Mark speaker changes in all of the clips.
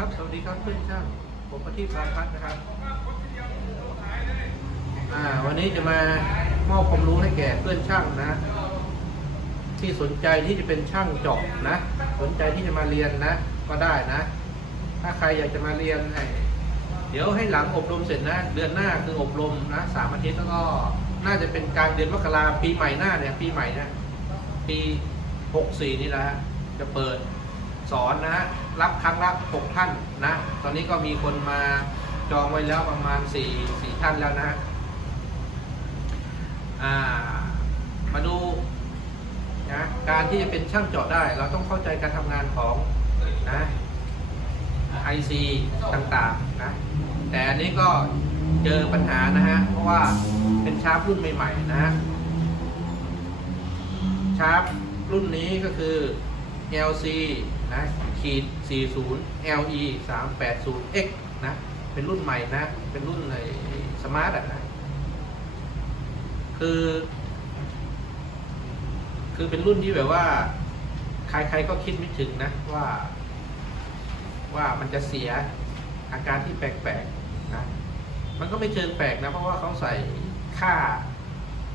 Speaker 1: ครับ สวัสดีครับเพื่อนช่างผมประทีปพานพัฒน์นะครับ อ่า วันนี้จะมามอบความรู้ให้แก่เพื่อนช่างนะ ที่สนใจที่จะเป็นช่างเจาะนะ สนใจที่จะมาเรียนนะ ก็ได้นะ ถ้าใครอยากจะมาเรียนให้เดี๋ยวให้หลังอบรมเสร็จนะ เดือนหน้าคืออบรมนะสามอาทิตย์แล้วก็น่าจะเป็นกลางเดือนมกราปีใหม่หน้าเนี่ย ปีใหม่นะปีหกสี่นี่แหละฮะจะเปิดสอนนะฮะ รับครั้งละหกท่านนะ ตอนนี้ก็มีคนมาจองไว้แล้วประมาณสี่สี่ท่านแล้วนะฮะมาดูนะการที่จะเป็นช่างเจาะได้ เราต้องเข้าใจการทำงานของนะ IC ต่างๆนะแต่อันนี้ก็เจอปัญหานะฮะ เพราะว่าเป็นชาร์ปรุ่นใหม่ ๆ นะฮะชาร์ปรุ่นนี้ก็คือ LC นะ ขีด40 LE 380 X นะ เป็นรุ่นใหม่นะ เป็นรุ่นในสมาร์ทอะนะ คือ คือเป็นรุ่นที่แบบว่า ใครๆก็คิดไม่ถึงนะว่า ว่ามันจะเสียอาการที่แปลกๆนะ มันก็ไม่เชิงแปลกนะ เพราะว่าเขาใส่ค่า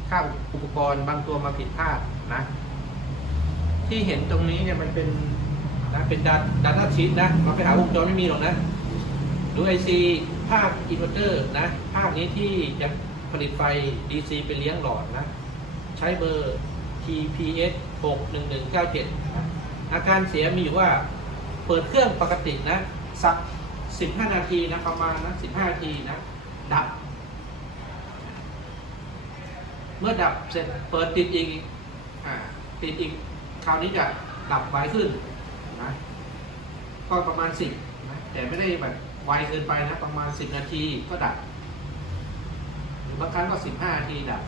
Speaker 1: ค่าอุปกรณ์บางตัวมาผิดพลาดนะ ที่เห็นตรงนี้เนี่ยมันเป็น นะเป็นดัตดัตต้าชีตนะเราไปหาวงจรไม่มีหรอกนะดูไอซีภาพอินเวอร์เตอร์นะ ภาพนี้ที่จะผลิตไฟ DC ไปเลี้ยงหลอดนะ ใช้เบอร์ TPS 61197นะอาการเสียมีอยู่ว่าเปิดเครื่องปกตินะ สัก 15 นาทีนะ ประมาณนะ 15 นาทีนะ ดับ เมื่อดับเสร็จเปิดติดอีกอ่าติดอีก คราวนี้จะดับไวขึ้น นะก็ประมาณ10นะแต่ไม่ได้แบบไวเกินไปนะ ประมาณ10นาทีก็ดับ หรือบางครั้งก็15นาทีดับ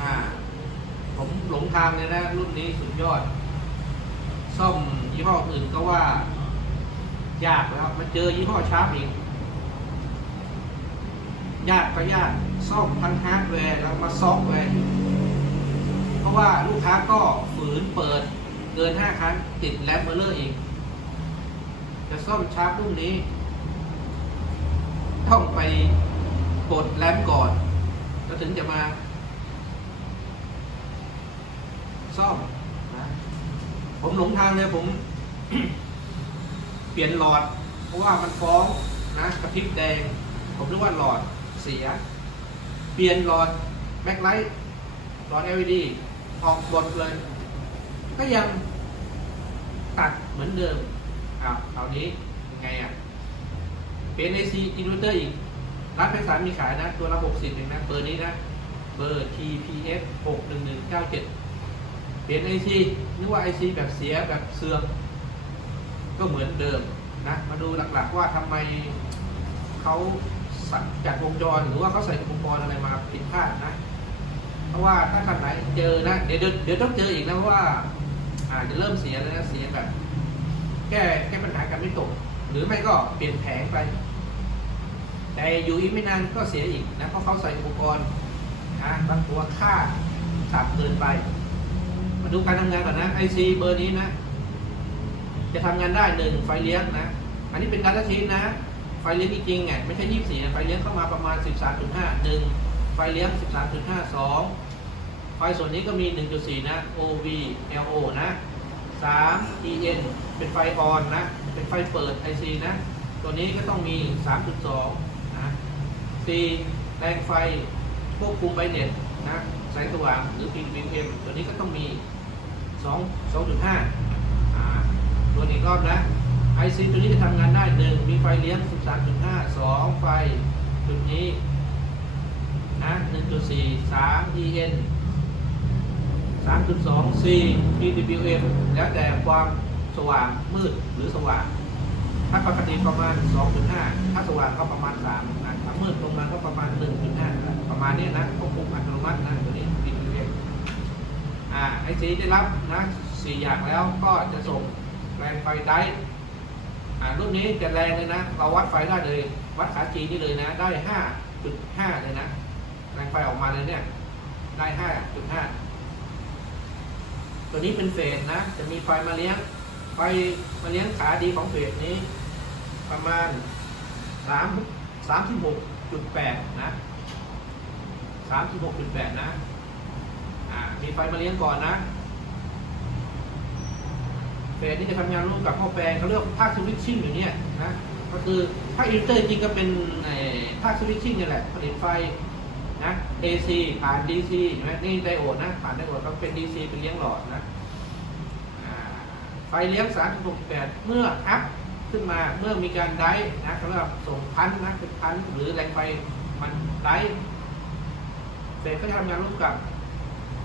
Speaker 1: อ่า ผมหลงทางเลยนะ รุ่นนี้สุดยอด ซ่อมยี่ห้ออื่นก็ว่า ยากแล้วมาเจอยี่ห้อชาร์ปอีกยากก็ยากซ่อมทั้งฮาร์ดแวร์แล้วมาซอฟต์แวร์เพราะว่าลูกค้าก็ฝืนเปิด เกิน5ครั้งติดแรมเบอร์เลอร์อีก จะซ่อมชาร์ปรุ่นนี้ ต้องไปกดแรมก่อน แล้วถึงจะมา ซ่อมนะผมหลงทางเลยผม เปลี่ยนหลอด เพราะว่ามันฟ้องนะกระพริบแดง ผมนึกว่าหลอดเสีย เปลี่ยนหลอดแม็กไลท์หลอด LED ออกบนเลย ก็ยังตัดเหมือนเดิมอ้าวคราวนี้ยังไงอะเป็น AC inverter อีกร้านไฟสารมีขายนะ ตัวละ60เองนะเบอร์นี้นะ เบอร์ TPS 61197เปลี่ยน IC นึกว่า IC แบบเสียแบบเสื่อมก็เหมือนเดิมนะ มาดูหลักๆว่าทำไมเขาสั่งจัดวงจรหรือว่าเขาใส่อุปกรณ์อะไรมาผิดพลาดนะ เพราะว่าถ้าท่านไหนเจอนะ เดี๋ยวเดี๋ยวต้องเจออีกนะเพราะว่า อาจจะเริ่มเสียแล้วนะเสียแบบ แก้แก้ปัญหากันไม่ตก หรือไม่ก็เปลี่ยนแผงไป แต่อยู่อีกไม่นานก็เสียอีกนะเพราะเขาใส่อุปกรณ์นะบางตัวค่าต่ำเกินไป มาดูการทำงานก่อนนะ IC เบอร์นี้นะ จะทำงานได้หนึ่งไฟเลี้ยงนะ อันนี้เป็นการทัชชีนะไฟเลี้ยงจริงๆไงไม่ใช่ยี่สิบสี่ไฟเลี้ยงเข้ามาประมาณ13.5หนึ่งไฟเลี้ยง13.5 2 ไฟส่วนนี้ก็มี 1.4 นะ OV LO นะ 3 EN เป็นไฟออนนะ เป็นไฟเปิด IC นะ ตัวนี้ก็ต้องมี 3.2 นะ 4 แรงไฟควบคุมไบเน็ตนะแสงสว่างหรือ PWM ตัวนี้ก็ต้องมี 2 2.5 อ่า ตัวนี้รอบนะ IC ตัวนี้จะทำงานได้ 1 มีไฟเลี้ยง 13.5 2 ไฟจุดนี้นะ1.4 3 EN 3.2 C PWM แล้วแต่ความสว่างมืดหรือสว่าง ถ้าปกติประมาณ 2.5 ถ้าสว่างก็ประมาณ 3 นะถ้ามืดลงมาก็ประมาณ 1.5 ประมาณนี้นะควบคุมอัตโนมัตินะตัวนี้ PWM อ่าไอซีได้รับนะสี่อย่างแล้วก็จะส่งแรงไฟได้อ่ารุ่นนี้จะแรงเลยนะ เราวัดไฟได้เลย วัดขาจีนี่เลยนะ ได้ 5.5 เลยนะ แรงไฟออกมาเลยเนี่ย ได้ 5.5 ตัวนี้เป็นเฟสนะ จะมีไฟมาเลี้ยง ไฟมาเลี้ยงขาดีของเฟสนี้ ประมาณสามสามสิบหกจุดแปดนะสามสิบหกจุดแปดนะ อ่า มีไฟมาเลี้ยงก่อนนะ เฟสนี่จะทำงานร่วมกับหม้อแปลงเขาเรียกว่าภาคสวิตชิ่งอยู่เนี่ยนะ ก็คือภาคอินเตอร์จริงก็เป็นไอ้ภาคสวิตชิ่งนี่แหละ ผลิตไฟ นะ AC ผ่าน DC ใช่ไหมนี่ไดโอดนะ ผ่านไดโอดก็เป็น DC เป็นเลี้ยงหลอดนะไฟเลี้ยง368 เมื่ออัพขึ้นมาเมื่อมีการได้นะเขาเรียกว่าส่งพันนะเป็นพันหรือแรงไฟมันได้เฟสก็จะทำงานร่วมกับ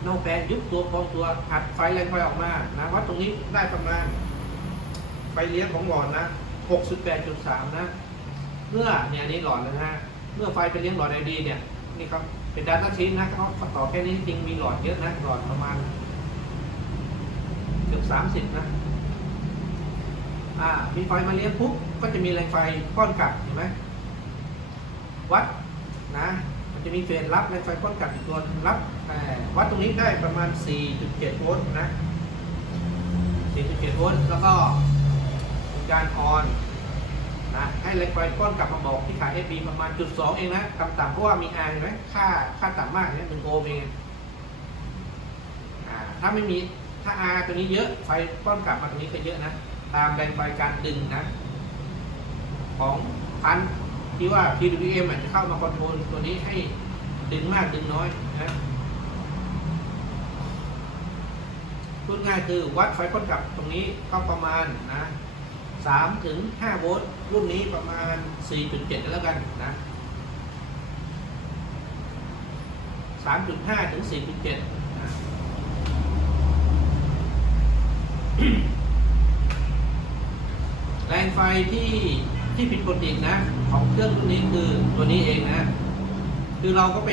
Speaker 1: โนแปลงยุบตัวพองตัวหัดไฟแรงไฟออกมานะวัดตรงนี้ได้ประมาณไฟเลี้ยงของหลอดนะ68.3 นะ เมื่อเนี่ยนี้หลอดแล้วนะฮะเมื่อไฟเป็นเลี้ยงหลอดไอดีเนี่ย นี่ครับเป็นดัตต้าชีนนะเขาต่อแค่นี้จริงมีหลอดเยอะนะหลอดประมาณเกือบ30นะอ่ามีไฟมาเลี้ยงปุ๊บก็จะมีแรงไฟก้อนกลับเห็นไหมวัดนะมันจะมีเฟสรับแรงไฟก้อนกลับอีกตัวรับวัดตรงนี้ได้ประมาณ 4.7 โวลต์นะ 4.7 โวลต์แล้วก็การออน นะให้แรงไฟก้อนกลับมาบอกที่ขา FB ประมาณจุด2เองนะต่ำๆเพราะว่ามี R เห็นไหมค่าค่าต่ำมากเนี่ยหนึ่งโอห์มเองถ้าไม่มีถ้า R ตัวนี้เยอะไฟก้อนกลับมาตรงนี้ก็เยอะนะ ตามแรงไฟการดึงนะ ของพันที่ว่า PWM อาจจะเข้ามาคอนโทรลตัวนี้ให้ดึงมากดึงน้อยนะพูดง่ายคือวัดไฟก้นกลับตรงนี้ก็ประมาณนะสามถึงห้าโวลต์ รุ่นนี้ประมาณ 4.7 แล้วกันนะ 3.5 ถึง 4.7นะแรงไฟที่ที่ผิดปกตินะ ของเครื่องรุ่นนี้คือตัวนี้เองนะ คือเราก็ไป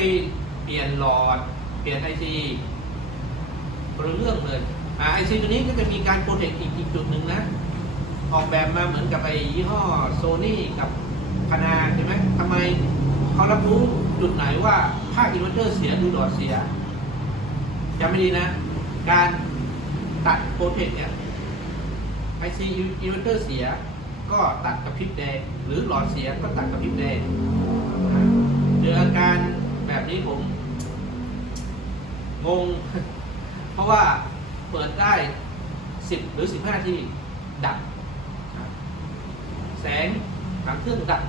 Speaker 1: เปลี่ยนหลอด เปลี่ยนไอซีคนละเรื่องเลยอ่าไอซีตัวนี้ก็จะมีการโปรเทคอีกอีกจุดหนึ่งนะ ออกแบบมาเหมือนกับไอ้ยี่ห้อโซนี่กับคานาใช่ไหมทำไมเขารับรู้จุดไหนว่าภาคอินเวอร์เตอร์เสียดูดอดเสียจำไม่ดีนะ การตัดโปรเทคเนี่ยไอซีอินเวอร์เตอร์เสีย ก็ตัดกระพริบแดง หรือหลอดเสียก็ตัดกระพริบแดงเจออาการแบบนี้ผมงง เพราะว่าเปิดได้ 10 หรือ 15 ที่ดับ แสงทางเครื่องดับ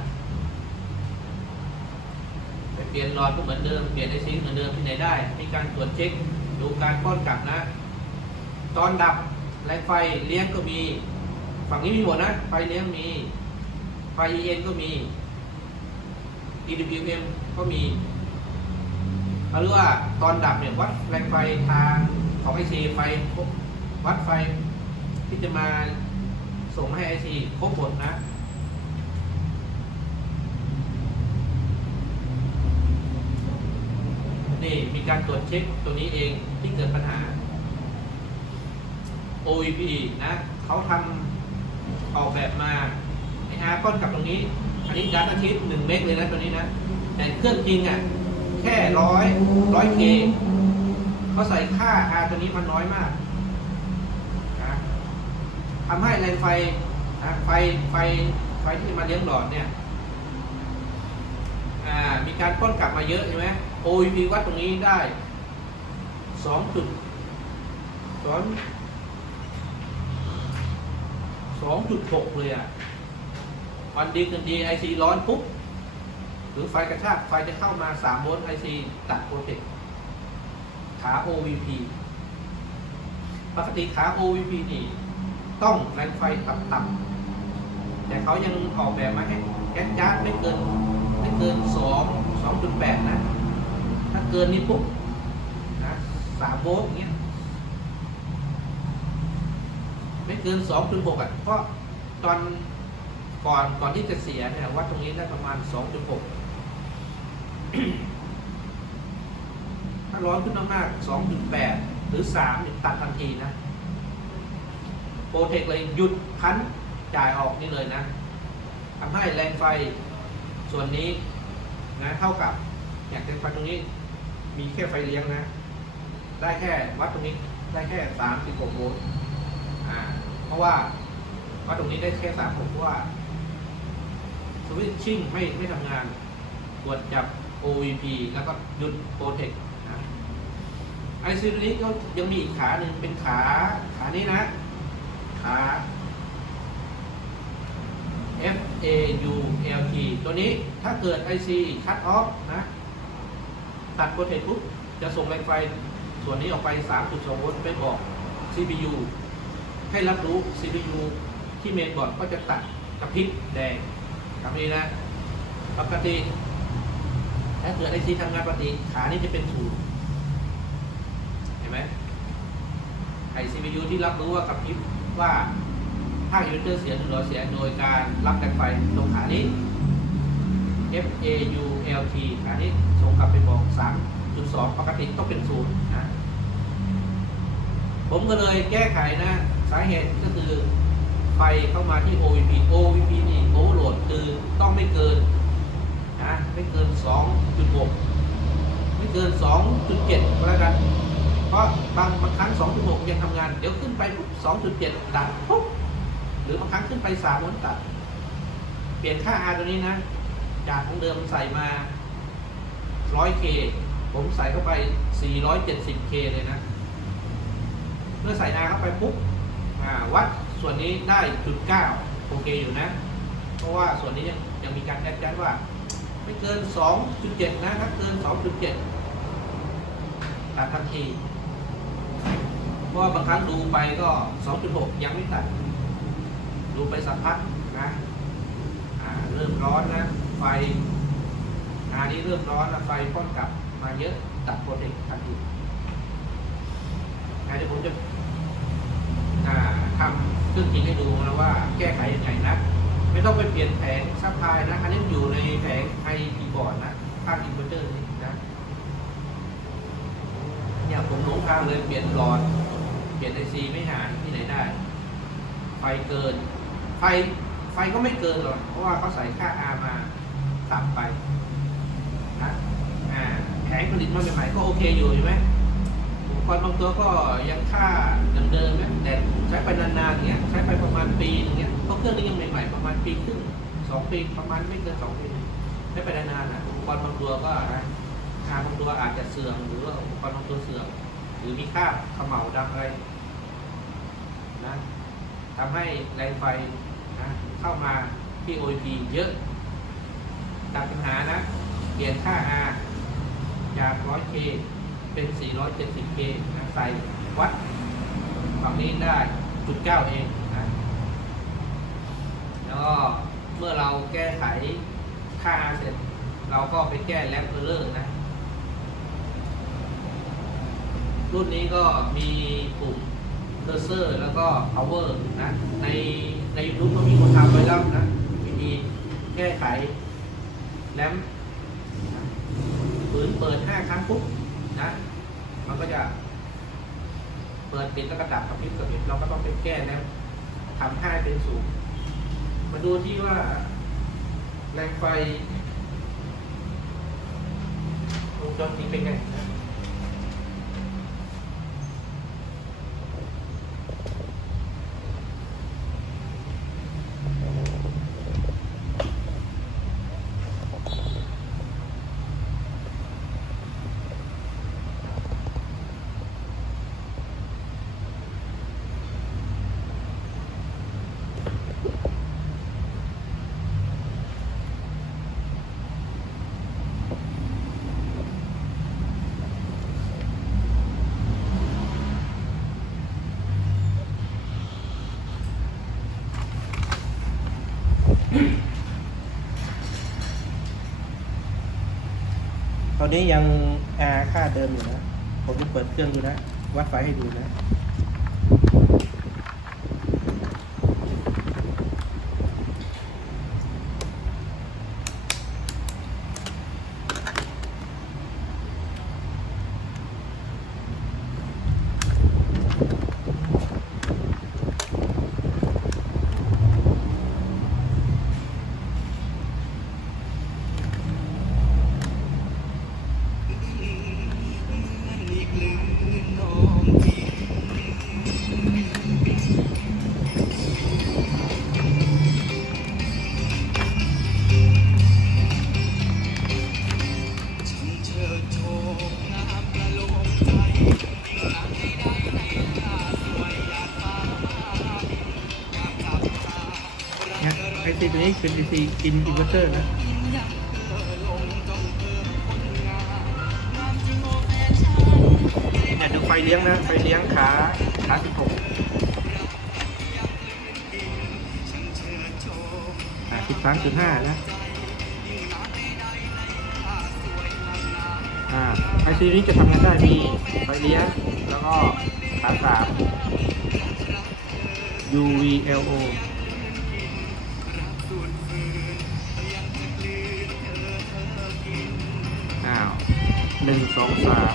Speaker 1: ไปเปลี่ยนหลอดก็เหมือนเดิม เปลี่ยนไอซีเหมือนเดิมที่ไหนได้ มีการตรวจเช็คดูการป้อนกลับนะ ตอนดับแรงไฟเลี้ยงก็มี ฝั่งนี้มีหมดนะ ไฟเลี้ยงมี ไฟ EN ก็มี EWM ก็มีเอาเรียกว่าตอนดับเนี่ยวัดแรงไฟทางของไอซีไฟวัดไฟที่จะมาส่งให้ไอซีครบหมดนะ นี่มีการตรวจเช็คตัวนี้เองที่เกิดปัญหา OEP นะเขาทำออกแบบมาไออาร์ก้อนกับตรงนี้ อันนี้ดัตอาทิตย์หนึ่งเมกเลยนะตัวนี้นะ แต่เครื่องจริงอะ แค่ร้อยร้อยเคเขาใส่ค่า R ตัวนี้มันน้อยมากนะทำให้แรงไฟนะไฟไฟไฟที่มาเลี้ยงหลอดเนี่ยอ่ามีการป้อนกลับมาเยอะใช่ไหม OEP วัดตรงนี้ได้สองจุดสองสองจุดหกเลยอะวันดีคืนดีไอซีร้อนปุ๊บ หรือไฟกระชากไฟจะเข้ามา3โวลต์ไอซีตัดโปรเทคขา OVP ปกติขา OVP นี่ต้องแรงไฟต่ำๆแต่เขายังออกแบบมาให้แก๊สจ๊าดไม่เกินไม่เกิน2 2.8นะ ถ้าเกินนี้ปุ๊บนะ3โวลต์อย่างเงี้ยไม่เกิน2.6อะเพราะตอนก่อนก่อนที่จะเสียเนี่ยวัดตรงนี้ได้ประมาณ2.6ถ้าร้อนขึ้นมากๆ2.8หรือ3เนี่ยตัดทันทีนะโปรเทคเลยหยุดพันจ่ายออกนี่เลยนะทำให้แรงไฟส่วนนี้นะเท่ากับ อยางแรงไฟตรงนี้ มีแค่ไฟเลี้ยงนะ ได้แค่วัดตรงนี้ได้แค่36โวลต์อ่า เพราะว่าว่าว่าตรงนี้ได้แค่สามผมเพราะว่าสวิตชิ่งไม่ไม่ทำงานตรวจจับ OVP แล้วก็หยุดโปรเทคนะไอซีตัวนี้ก็ยังมีอีกขาหนึ่งเป็นขาขานี้นะ ขา F A U L T ตัวนี้ถ้าเกิด IC คัดออฟนะ ตัดโปรเทคปุ๊บจะส่งแรงไฟส่วนนี้ออกไป 3.2โวลต์ไปบอก CPU ให้รับรู้ CPU ที่เมนบอร์ดก็จะตัดกระพริบแดงแบบนี้นะปกติถ้าเกิด IC ทำงานปกติขานี้จะเป็นศูนย์เห็นไหมไอ CPU ที่รับรู้ว่ากระพริบว่าภาอินเวอร์เตอร์เสียหรือเสียโดยการรับแรงไฟตรงขานี้ F A U L T ขานี้ ส่งกลับไปบอก3.2ปกติต้องเป็นศูนย์นะ ผมก็เลยแก้ไขนะ สาเหตุก็คือไฟเข้ามาที่ OVP OVP นี่โอเวอร์โหลดคือต้องไม่เกินนะไม่เกิน 2.6 ไม่เกิน 2.7ก็แล้วกัน เพราะบางบางครั้ง 2.6 ยังทำงาน เดี๋ยวขึ้นไปปุ๊บ2.7 ตัดปุ๊บหรือบางครั้งขึ้นไป3โวลต์ตัด เปลี่ยนค่า R ตัวนี้นะ จากของเดิมใส่มา 100K ผมใส่เข้าไป 470K เลยนะ เมื่อใส่ R เข้าไปปุ๊บอ่าวัดส่วนนี้ได้จุดเก้าโอเคอยู่นะ เพราะว่าส่วนนี้ยังยังมีการแอดแจ้ว่า ไม่เกิน 2.7 นะถ้าเกิน 2.7 ตัดทันทีเพราะว่าบางครั้งดูไปก็ 2.6 ยังไม่ตัด ดูไปสักพักนะอ่าเริ่มร้อนนะ ไฟ อานี้เริ่มร้อนไฟพ้อนกลับมาเยอะตัดโปรเทคทันทีอ่าเดี๋ยวผมจะทำเครื่องจริงให้ดูนะว่าแก้ไขยังไงนะ ไม่ต้องไปเปลี่ยนแผงซัพพลายนะ อันนี้อยู่ในแผงไอพีบอร์ดนะภาคอินเวอร์เตอร์นี่นะเนี่ยผมหลงทางเลยเปลี่ยนหลอด เปลี่ยนไอซีไม่หาที่ไหนได้ ไฟเกิน ไฟไฟก็ไม่เกินหรอกเพราะว่าเขาใส่ค่า R มาต่ำไป อ่าแผงผลิตมาใหม่ๆก็โอเคอยู่ใช่ไหมอุปกรณ์บางตัวก็ยังค่าเดิมๆนะแต่ใช้ไปนานๆเงี้ยใช้ไปประมาณปีนึงเงี้ยเพราะเครื่องนี้ยังใหม่ๆประมาณปีครึ่งสองปีประมาณไม่เกินสองปีใช้ไปนานๆนะอุปกรณ์บางตัวก็นะค่าบางตัวอาจจะเสื่อมหรือว่าอุปกรณ์บางตัวเสื่อมหรือมีค่าเขม่าวดำอะไรนะทำให้แรงไฟนะเข้ามาที่ OEP เยอะตัดปัญหานะ เปลี่ยนค่า R จาก 100K เป็น 470K นะใส่วัดฝั่งนี้ได้จุดเก้าเองนะแล้วก็เมื่อเราแก้ไขค่า R เสร็จ เราก็ไปแก้แลมเ e อร์นะ รุ่นนี้ก็มีปุ่มเคอร์เซอร์แล้วก็ power นะ ในใน YouTube ก็มีคนทำไว้แล้วนะ วิธีแก้ไขแรม ฝืนเปิด5ครั้งปุ๊บนะ มันก็จะ เปิดปิดแล้วก็ดับกับพริบกับพริบเราก็ต้องไปแก้แรมทำให้เป็นศูนย์มาดูที่ว่า แรงไฟวงจรปิดเป็นไง นี้ยังอาค่าเดิมอยู่นะ ผมจะเปิดเครื่องดูนะ วัดไฟให้ดูนะ
Speaker 2: เป็นไอซีอินอินเวอร์เตอร์นะเนี่ยดูไฟเลี้ยงนะ ไฟเลี้ยงขา ขาสิบหกสิบสามจุดห้านะอ่าไอซีนี้จะทำงานได้มีไฟเลี้ยง แล้วก็ขาสาม UVLO หนึ่งสองสาม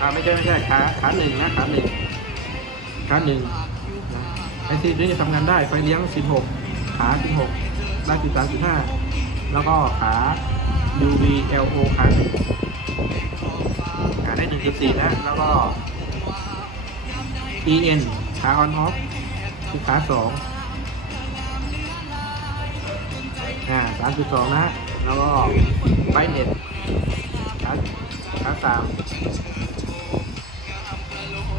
Speaker 2: อ่าไม่ใช่ไม่ใช่ขาขาหนึ่งนะขาหนึ่งขาหนึ่งไอซีนี้จะทำงานได้ไฟเลี้ยง16ขา16ได้13 15แล้วก็ขา UVLO ขาหนึ่งขาได้1.4นะ แล้วก็ EN ขา on off คือขาสองอ่าสามจุดสองนะ แล้วก็ไบเน็ต ขาขาสาม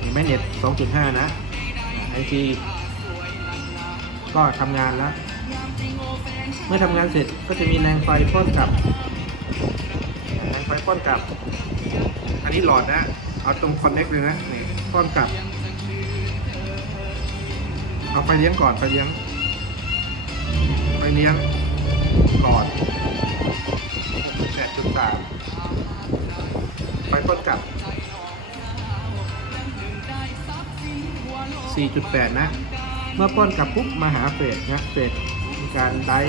Speaker 2: มีไบเน็ตสองจุดห้านะไอซีก็ทำงานแล้ว เมื่อทำงานเสร็จก็จะมีแรงไฟพ่นกลับ แรงไฟพ่นกลับ อันนี้หลอดนะ เอาตรงคอนเน็กเลยนะนี่พ่นกลับ เอาไฟเลี้ยงก่อนไฟเลี้ยง ไฟเลี้ยงหลอดแปดจุดสาม ไฟต้นกลับสี่จุดแปดนะ เมื่อป้อนกลับปุ๊บมาหาเฟสนะเฟสมีการได้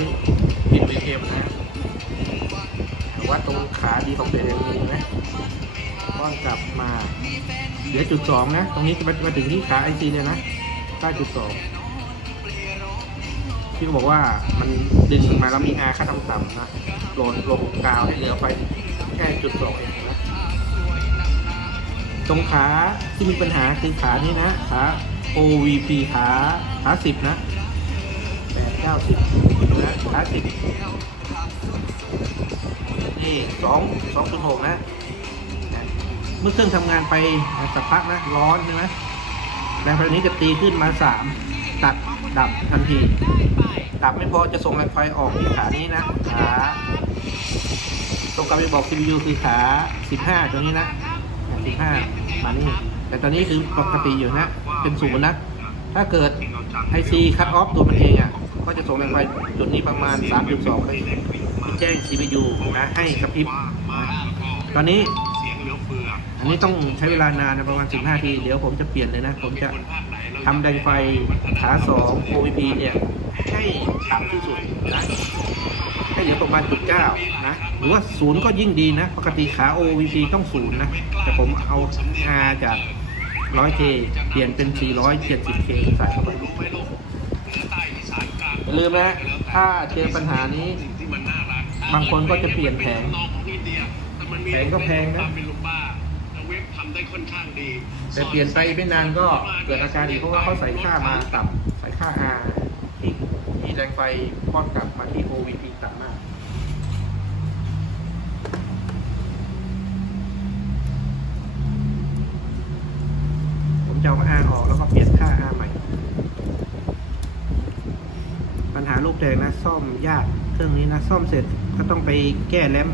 Speaker 2: บินเอ็มนะวัดตรงขาดีของเฟสยังมีไหมป้อนกลับมาเหลือจุดสองนะ ตรงนี้จะมาถึงที่ขาไอซีเนี่ยนะ9.2ที่เขาบอกว่ามันดึงมาแล้วมีอาค่าต่ำๆนะโหลดลงกาวให้เหลือไฟแค่จุดสองเองนะ ตรงขาที่มีปัญหาคือขานี่นะขา OVP ขาขาสิบนะแปดเก้าสิบนะขาสิบนี่สองสองจุดหกนะ เมื่อเครื่องทำงานไปสักพักนะ ร้อนใช่ไหมแรงไฟนี้จะตีขึ้นมาสามตัดดับทันที ดับไม่พอจะส่งแรงไฟออกที่ขานี้นะขาตรงกับไปบอก CPU คือขา 15 ตรงนี้นะ 15มานี่ แต่ตอนนี้คือปกติอยู่นะ เป็นศูนย์นะ ถ้าเกิด IC cut off ตัวมันเองอะ ก็จะส่งแรงไฟจุดนี้ประมาณ 3.2ไปแจ้ง CPU นะให้กระพริบ ตอนนี้อันนี้ต้องใช้เวลานานนะประมาณ 15ที เดี๋ยวผมจะเปลี่ยนเลยนะ ผมจะทำแดงไฟขา2 OVP เนี่ยให้ต่ำที่สุดนะ ให้เหลือประมาณจุดเก้านะหรือว่าศูนย์ก็ยิ่งดีนะ ปกติขา OVP ต้องศูนย์นะ แต่ผมเอา R จาก 100K เปลี่ยนเป็น 470K ใส่เข้าไปอย่าลืมนะ ถ้าเจอปัญหานี้ บางคนก็จะเปลี่ยนแผงแผงก็แพงนะแต่เปลี่ยนไปไม่นานก็เกิดอาการอีกเพราะว่าเขาใส่ค่ามาต่ำใส่ค่า R แรงไฟป้อนกลับมาที่ OVP ต่ำมากผมจะเอา R ออกแล้วก็เปลี่ยนค่า R ใหม่ ปัญหาลูกแดงนะซ่อมยาก เครื่องนี้นะซ่อมเสร็จก็ต้องไปแก้แลม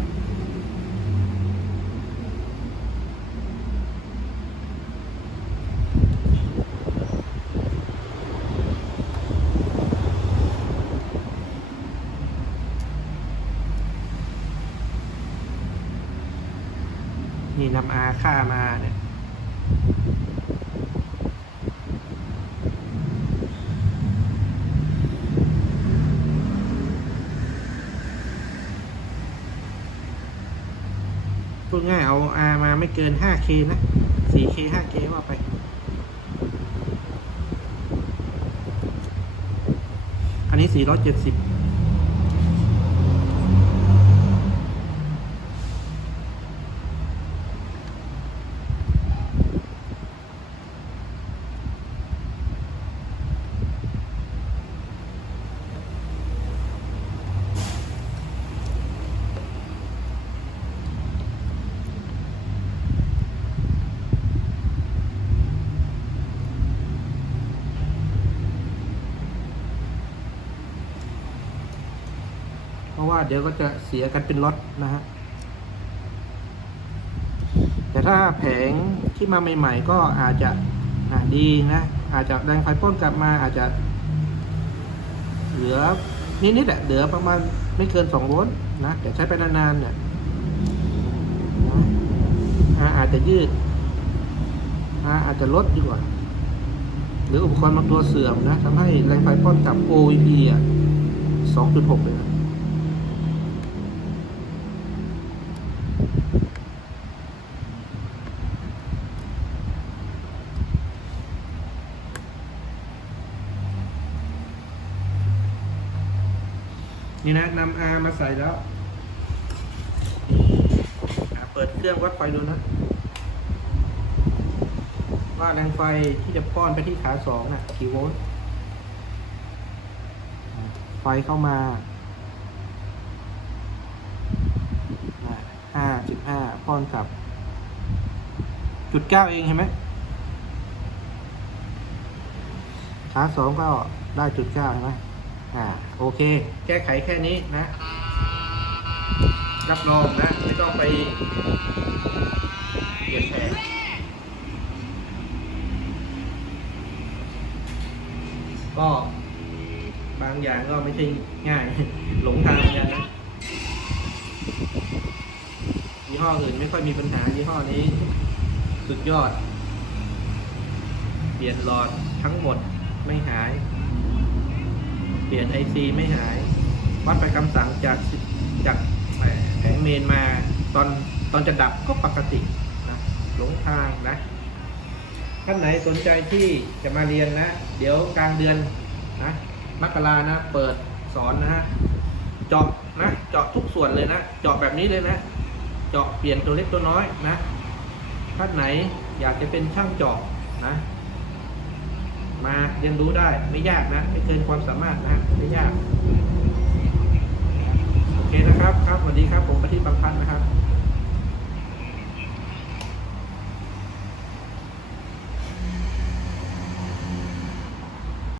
Speaker 2: นำอาค่ามาเนี่ยพูดง่ายเอา R มาไม่เกิน 5K นะ 4K 5K ว่าไป อันนี้ 470
Speaker 1: ว่าเดี๋ยวก็จะเสียกันเป็นล็อตนะฮะแต่ถ้าแผงที่มาใหม่ ๆ ก็อาจจะะดีนะ อาจจะแรงไฟป้นกลับมาอาจจะ เหลือนิดๆแหละเหลือประมาณไม่เกินสองโวลต์นะแต่ใช้ไปนานๆเนี่ยนะอาจจะยืดอะอาจจะลดดีกว่า หรืออุปกรณ์บางตัวเสื่อมนะทำให้แรงไฟป้อนกับ OVP อะ2.6 เลยนะ นะนำ R มาใส่แล้วเปิดเครื่องวัดไฟดูนะว่าแรงไฟที่จะป้อนไปที่ขาสองน่ะกี่โวลต์ไฟเข้ามาห้าจุดห้าป้อนกับ จุดเก้าเองเห็นไหมขาสองก็ได้จุดเก้าเห็นไหม อ่าโอเค แก้ไขแค่นี้นะ รับรองนะ ไม่ต้องไปเปลี่ยนแผนก็บางอย่างก็ไม่ใช่ง่าย หลงทางเหมือนกันนะยี่ห้ออื่นไม่ค่อยมีปัญหายี่ห้อนี้ สุดยอด เปลี่ยนหลอดทั้งหมดไม่หาย เปลี่ยนไอซีไม่หาย วัดไปคำสั่งจากจากแหมแผงเมนมาตอนตอนจะดับก็ปกตินะหลงทางนะ ท่านไหนสนใจที่จะมาเรียนนะ เดี๋ยวกลางเดือนนะมกรานะ เปิดสอนนะฮะเจาะนะเจาะทุกส่วนเลยนะเจาะแบบนี้เลยนะเจาะเปลี่ยนตัวเล็กตัวน้อยนะท่านไหนอยากจะเป็นช่างเจาะนะ มาเรียนรู้ได้ไม่ยากนะ ไม่เกินความสามารถนะ ไม่ยาก โอเคนะครับ ครับสวัสดีครับ ผมปฏิบัติพัฒน์นะครับ